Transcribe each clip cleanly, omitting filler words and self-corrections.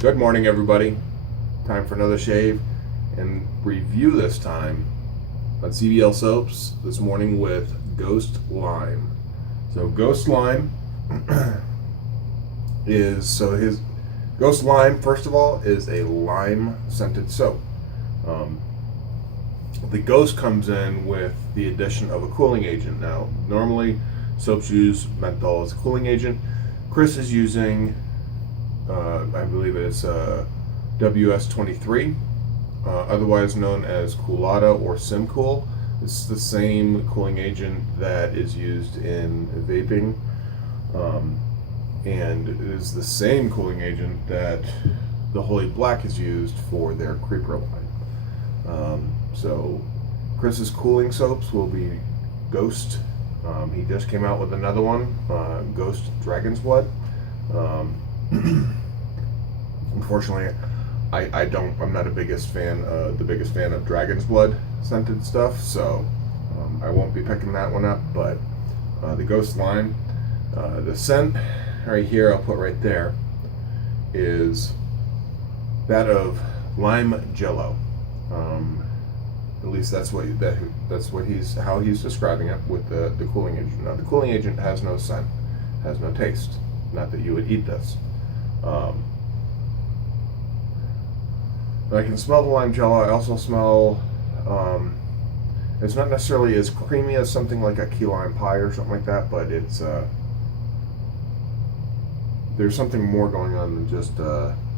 Good morning, everybody. Time for another shave and review this time on CBL Soaps this morning with Ghost Lime. So Ghost Lime his Ghost Lime, first of all, is a lime scented soap. The Ghost comes in with the addition of a cooling agent. Now, normally soaps use menthol as a cooling agent. Chris is using I believe it's WS23, otherwise known as Koolada or Symcool. It's the same cooling agent that is used in vaping, and it is the same cooling agent that the Holy Black is used for their creeper line. So Chris's cooling soaps will be Ghost. He just came out with another one, Ghost Dragon's Blood. Unfortunately, I'm not the biggest fan of Dragon's Blood scented stuff, so I won't be picking that one up. But the Ghost Lime, the scent right here, I'll put right there, is that of lime jello. At least that's how he's describing it with the cooling agent. Now, the cooling agent has no scent, has no taste. Not that you would eat this. I can smell the lime jello. I also smell, it's not necessarily as creamy as something like a key lime pie or something like that, but it's, there's something more going on than just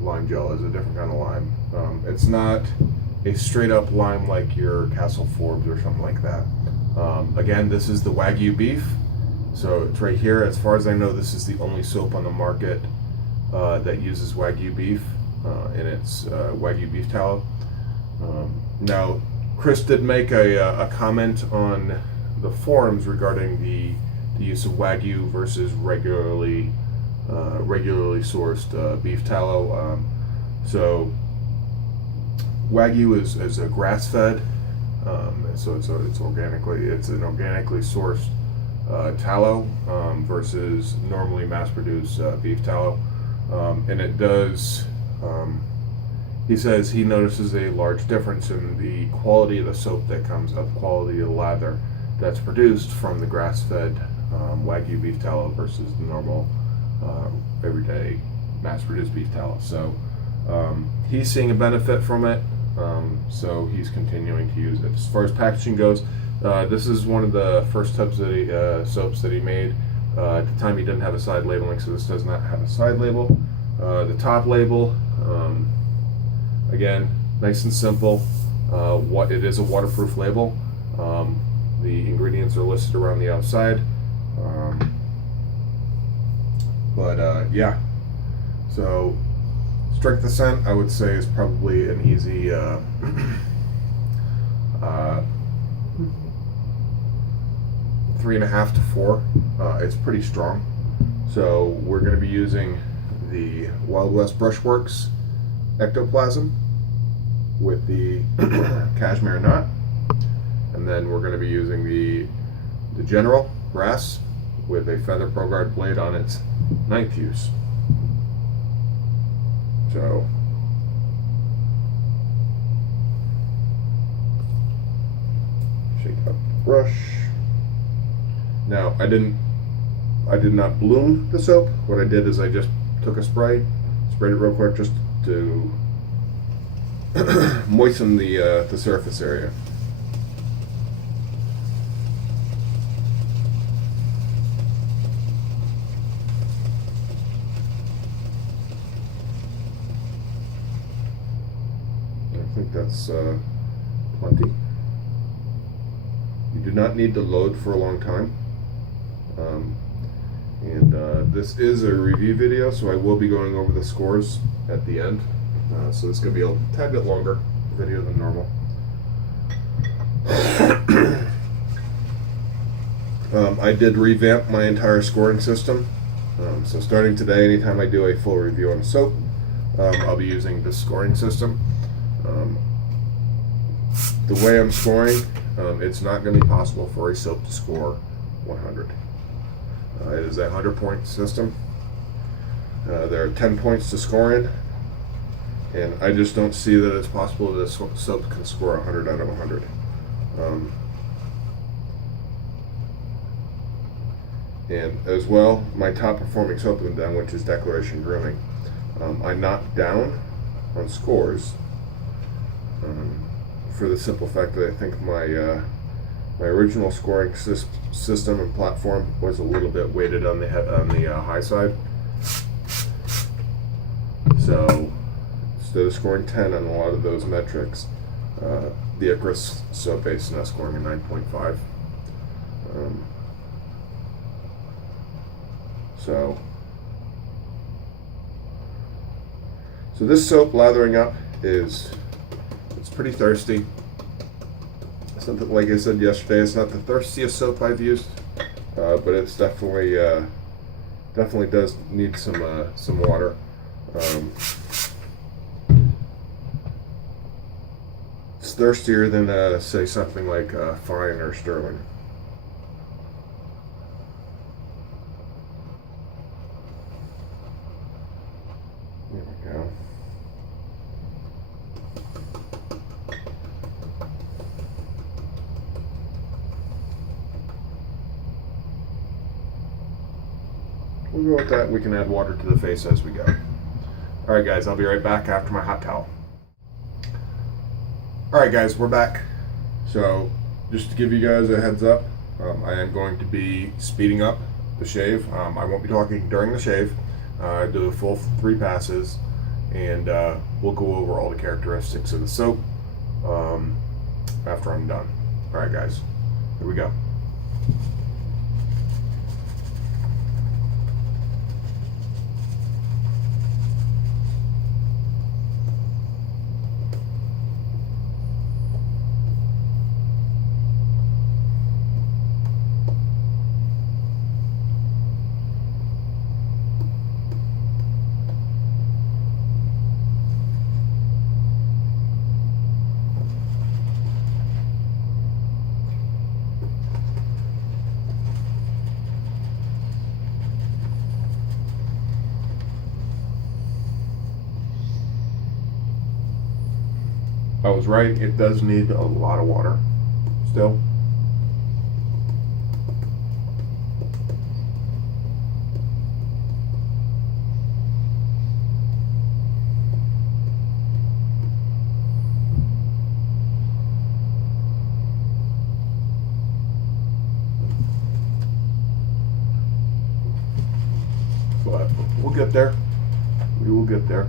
lime jello. It's a different kind of lime. It's not a straight up lime like your Castle Forbes or something like that. Again, this is the Wagyu beef. So it's right here. As far as I know, this is the only soap on the market that uses Wagyu beef in its Wagyu beef tallow. Now, Chris did make a comment on the forums regarding the use of Wagyu versus regularly sourced beef tallow. So Wagyu is a grass-fed, so it's an organically sourced tallow versus normally mass-produced beef tallow, and it does. He says he notices a large difference in the quality of the soap that comes up, quality of the lather that's produced from the grass-fed Wagyu beef tallow versus the normal everyday mass-produced beef tallow. So he's seeing a benefit from it, so he's continuing to use it. As far as packaging goes, this is one of the first soaps that he made. At the time, he didn't have a side labeling, so this does not have a side label. The top label, again, nice and simple. It is a waterproof label. The ingredients are listed around the outside. Yeah. So, strength of scent, I would say, is probably an easy 3.5 to 4. It's pretty strong. So we're going to be using the Wild West Brushworks Ectoplasm with the cashmere knot, and then we're going to be using the General Brass with a Feather Pro Guard blade on its 9th use. So shake up the brush. Now, I did not bloom the soap. What I did is I just took a sprayed it real quick just to moisten the surface area. I think that's plenty. You do not need to load for a long time. This is a review video, so I will be going over the scores at the end. So it's going to be a tad bit longer video than normal. I did revamp my entire scoring system. So starting today, anytime I do a full review on a soap, I'll be using this scoring system. The way I'm scoring, it's not going to be possible for a soap to score 100. It is a 100-point system. There are 10 points to score in, And I just don't see that it's possible that this soap can score 100 out of 100. And as well, my top performing soap in them, which is Declaration Grooming, I knocked down on scores for the simple fact that I think my original scoring system and platform was a little bit weighted on the high side. So instead of scoring 10 on a lot of those metrics, the Icarus soap base is now scoring a 9.5. So this soap lathering up it's pretty thirsty. Something like I said yesterday, it's not the thirstiest soap I've used, but it's definitely does need some water. It's thirstier than say something like Fine or Sterling. There we go. We'll go with that. We can add water to the face as we go. Alright guys, I'll be right back after my hot towel. Alright guys, we're back. So, just to give you guys a heads up, I am going to be speeding up the shave. I won't be talking during the shave. Do the full 3 passes, and we'll go over all the characteristics of the soap after I'm done. Alright guys, here we go. I was right, it does need a lot of water still. But we'll get there. We will get there.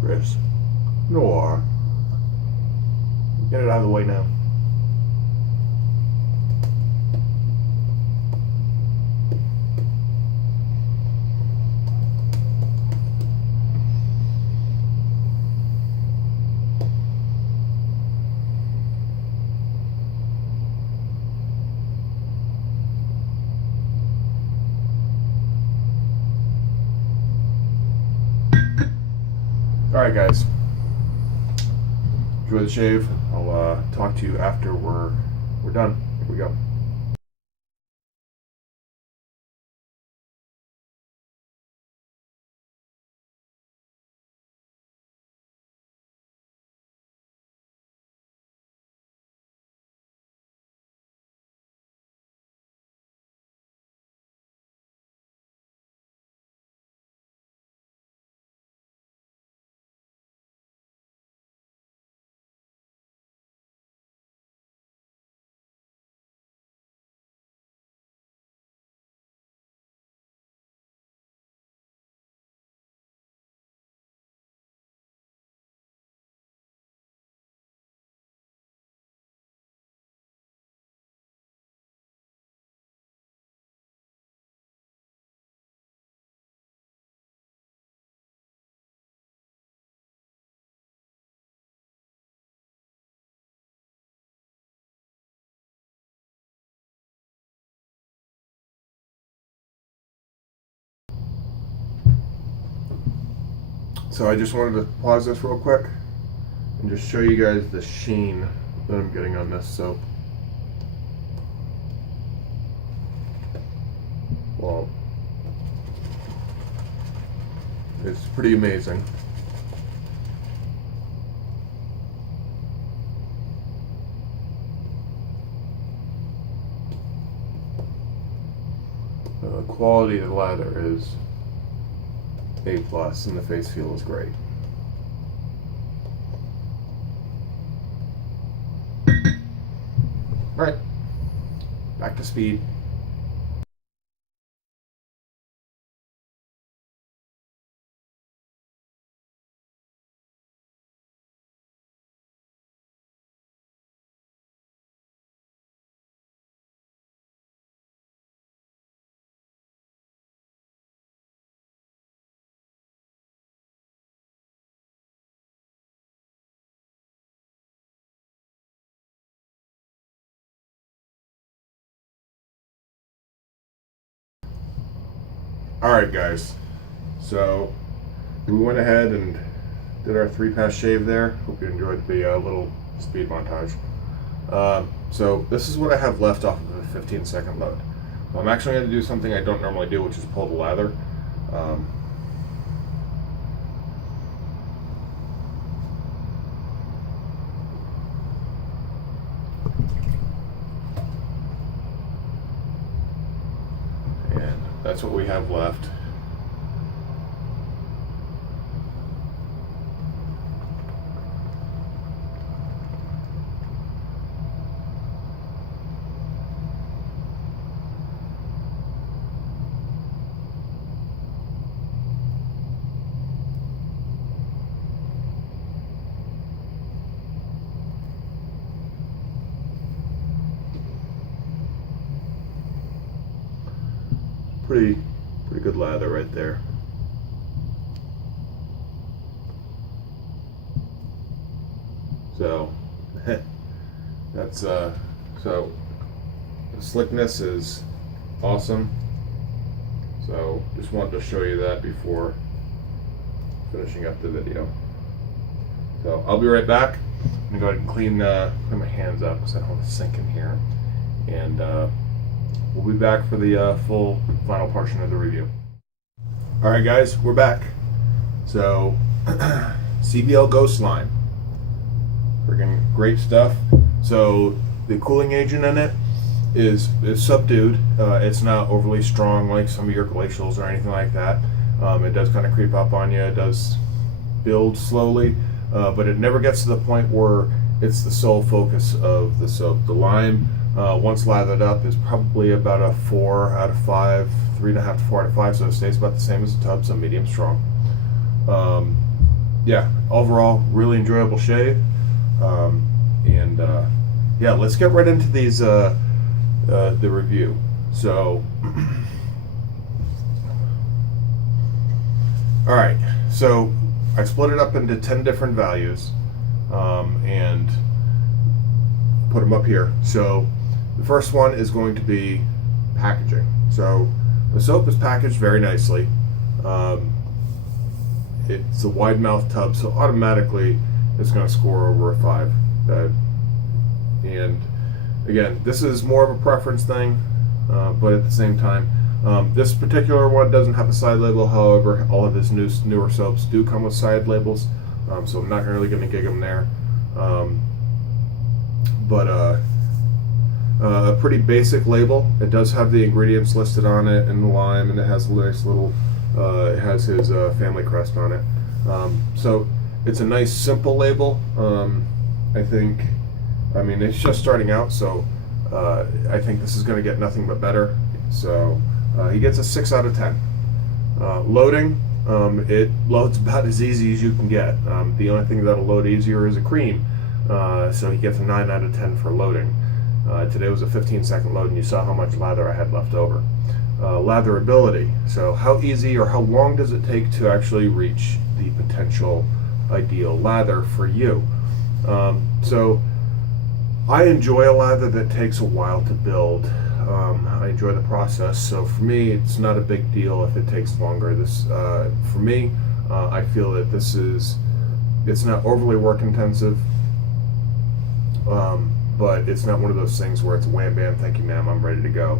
Chris, Noir, get it out of the way now. Alright guys, enjoy the shave. I'll talk to you after we're done. Here we go. So I just wanted to pause this real quick and just show you guys the sheen that I'm getting on this soap. Well, it's pretty amazing. The quality of the lather is A+, and the face feel is great. Alright, back to speed. Alright guys, so we went ahead and did our 3-pass shave there. Hope you enjoyed the little speed montage. So this is what I have left off of a 15-second load. I'm actually going to do something I don't normally do, which is pull the lather. And that's what we have left. Pretty good lather right there. So that's so the slickness is awesome. So just wanted to show you that before finishing up the video. So I'll be right back. I'm gonna go ahead and clean my hands up because I don't have a sink in here, and we'll be back for the full final portion of the review. All right, guys, we're back. So CBL Ghost Line, freaking great stuff. So the cooling agent in it is subdued. It's not overly strong like some of your glacials or anything like that. It does kind of creep up on you. It does build slowly, but it never gets to the point where it's the sole focus of the soap. The lime, once lathered up, is probably about a 4 out of 5, 3.5 to 4 out of 5, so it stays about the same as the tub, so medium strong. Yeah, overall, really enjoyable shave. Yeah, let's get right into these the review. So, all right. So I split it up into 10 different values, and put them up here. So the first one is going to be packaging. So the soap is packaged very nicely. It's a wide mouth tub, so automatically it's going to score over a 5. And again, this is more of a preference thing, but at the same time, this particular one doesn't have a side label. However, all of his newer soaps do come with side labels, so I'm not really going to gig them there. A pretty basic label. It does have the ingredients listed on it and the lime, and it has a nice little, it has his family crest on it. So it's a nice simple label. I mean, it's just starting out, so I think this is going to get nothing but better. So he gets a 6 out of 10. Loading, it loads about as easy as you can get. The only thing that'll load easier is a cream. So he gets a 9 out of 10 for loading. Today was a 15-second load, and you saw how much lather I had left over. Lather Ability. So how easy or how long does it take to actually reach the potential ideal lather for you? So I enjoy a lather that takes a while to build. I enjoy the process, so for me it's not a big deal if it takes longer. This for me, I feel that it's not overly work intensive, but it's not one of those things where it's wham bam, thank you ma'am, I'm ready to go.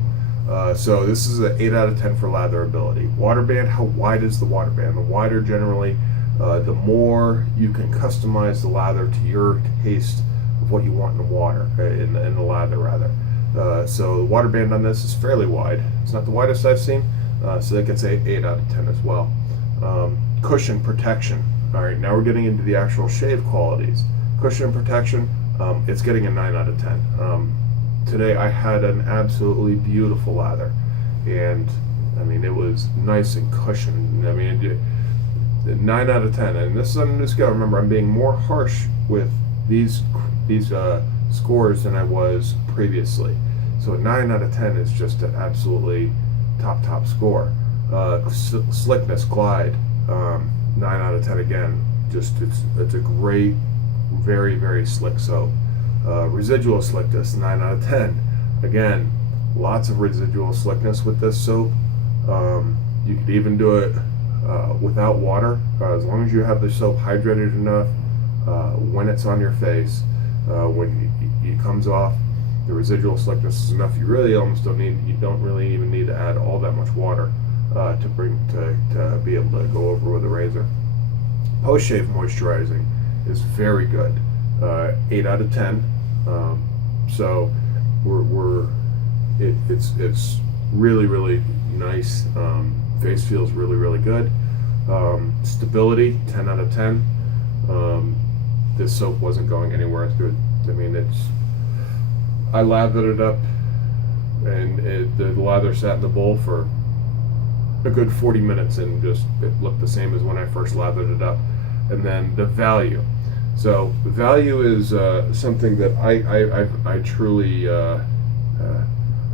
So this is an 8 out of 10 for lather ability. Water band, how wide is the water band? The wider generally, the more you can customize the lather to your taste of what you want in the water, in the lather rather. So the water band on this is fairly wide. It's not the widest I've seen, so that gets an 8 out of 10 as well. Cushion protection. All right, now we're getting into the actual shave qualities. Cushion protection, it's getting a 9 out of 10. Today I had an absolutely beautiful lather, and I mean it was nice and cushioned. I mean, 9 out of 10, and this is on a new scale. Remember, I'm being more harsh with these scores than I was previously. So a 9 out of 10 is just an absolutely top score. Slickness, glide, 9 out of 10 again. Just it's a great, very slick soap. Residual slickness, 9 out of 10. Again, lots of residual slickness with this soap. You could even do it without water, as long as you have the soap hydrated enough when it's on your face. When it comes off, the residual slickness is enough. You really almost don't really even need to add all that much water to be able to go over with a razor. Post shave moisturizing is very good. 8 out of 10. So it's really nice. Face feels really good. Stability, 10 out of 10. This soap wasn't going anywhere. It's good. I mean, I lathered it up, and the lather sat in the bowl for a good 40 minutes, and it looked the same as when I first lathered it up. And then the value. So the value is something that I truly I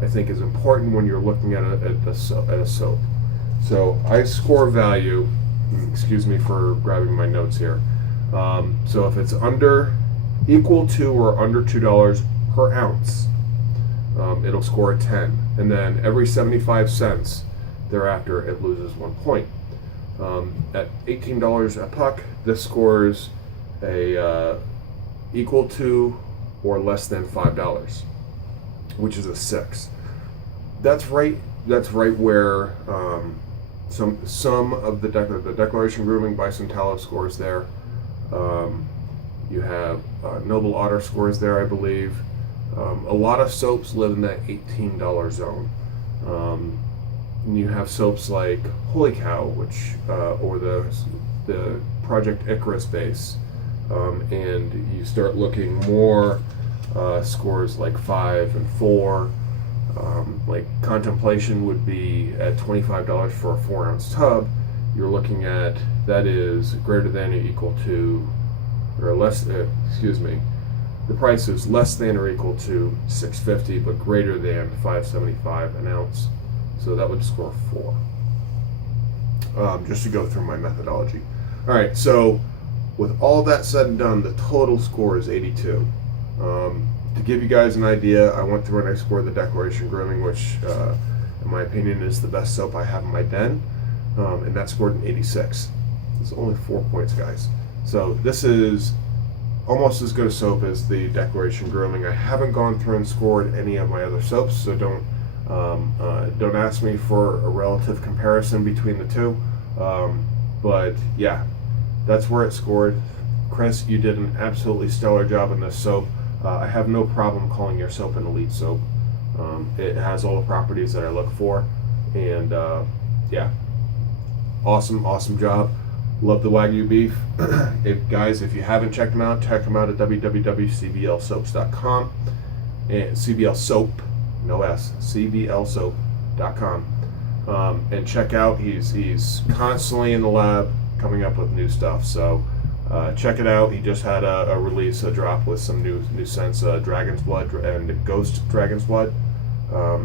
think is important when you're looking at a soap. So I score value. Excuse me for grabbing my notes here. So if it's equal to or under $2 per ounce, it'll score a 10, and then every 75 cents thereafter it loses 1 point. At $18 a puck, this scores a equal to or less than $5, which is a 6. That's right where some of the Declaration Grooming Bison Tallow scores there. You have Noble Otter scores there, I believe. A lot of soaps live in that $18 zone. And you have soaps like Holy Cow, which or the Project Icarus base, and you start looking more scores like 5 and 4. Like Contemplation would be at $25 for a 4-ounce tub. You're looking at that is greater than or equal to, or less. Excuse me. The price is less than or equal to $6.50, but greater than $5.75 an ounce. So that would score 4. Just to go through my methodology. All right. So with all that said and done, the total score is 82. To give you guys an idea, I went through and I scored the Declaration Grooming, which, in my opinion, is the best soap I have in my den, and that scored an 86. It's only 4 points, guys. So this is almost as good a soap as the Declaration Grooming. I haven't gone through and scored any of my other soaps, so don't ask me for a relative comparison between the two. But yeah, that's where it scored. Chris, you did an absolutely stellar job in this soap. I have no problem calling your soap an elite soap. It has all the properties that I look for, and yeah, awesome job. Love the Wagyu beef. Guys, if you haven't checked them out, check them out at www.cblsoaps.com, and CBL Soap, no S, cblsoap.com, and check out. He's constantly in the lab coming up with new stuff. So. Check it out. He just had a release, a drop with some new scents, Dragon's Blood and Ghost Dragon's Blood,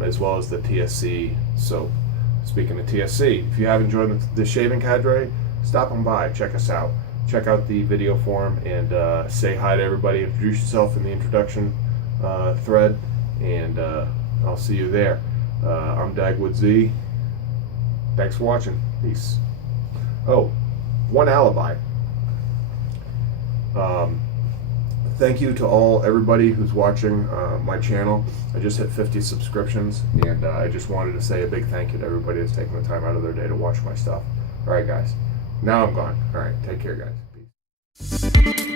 as well as the TSC soap. Speaking of TSC, if you haven't joined the shaving cadre, stop on by, check us out. Check out the video form and say hi to everybody. Introduce yourself in the introduction thread, and I'll see you there. I'm Dagwoodz. Thanks for watching. Peace. Oh, one alibi. thank you to everybody who's watching my channel. I just hit 50 subscriptions, and I just wanted to say a big thank you to everybody that's taking the time out of their day to watch my stuff. All right, guys. Now I'm gone. All right, take care, guys. Peace.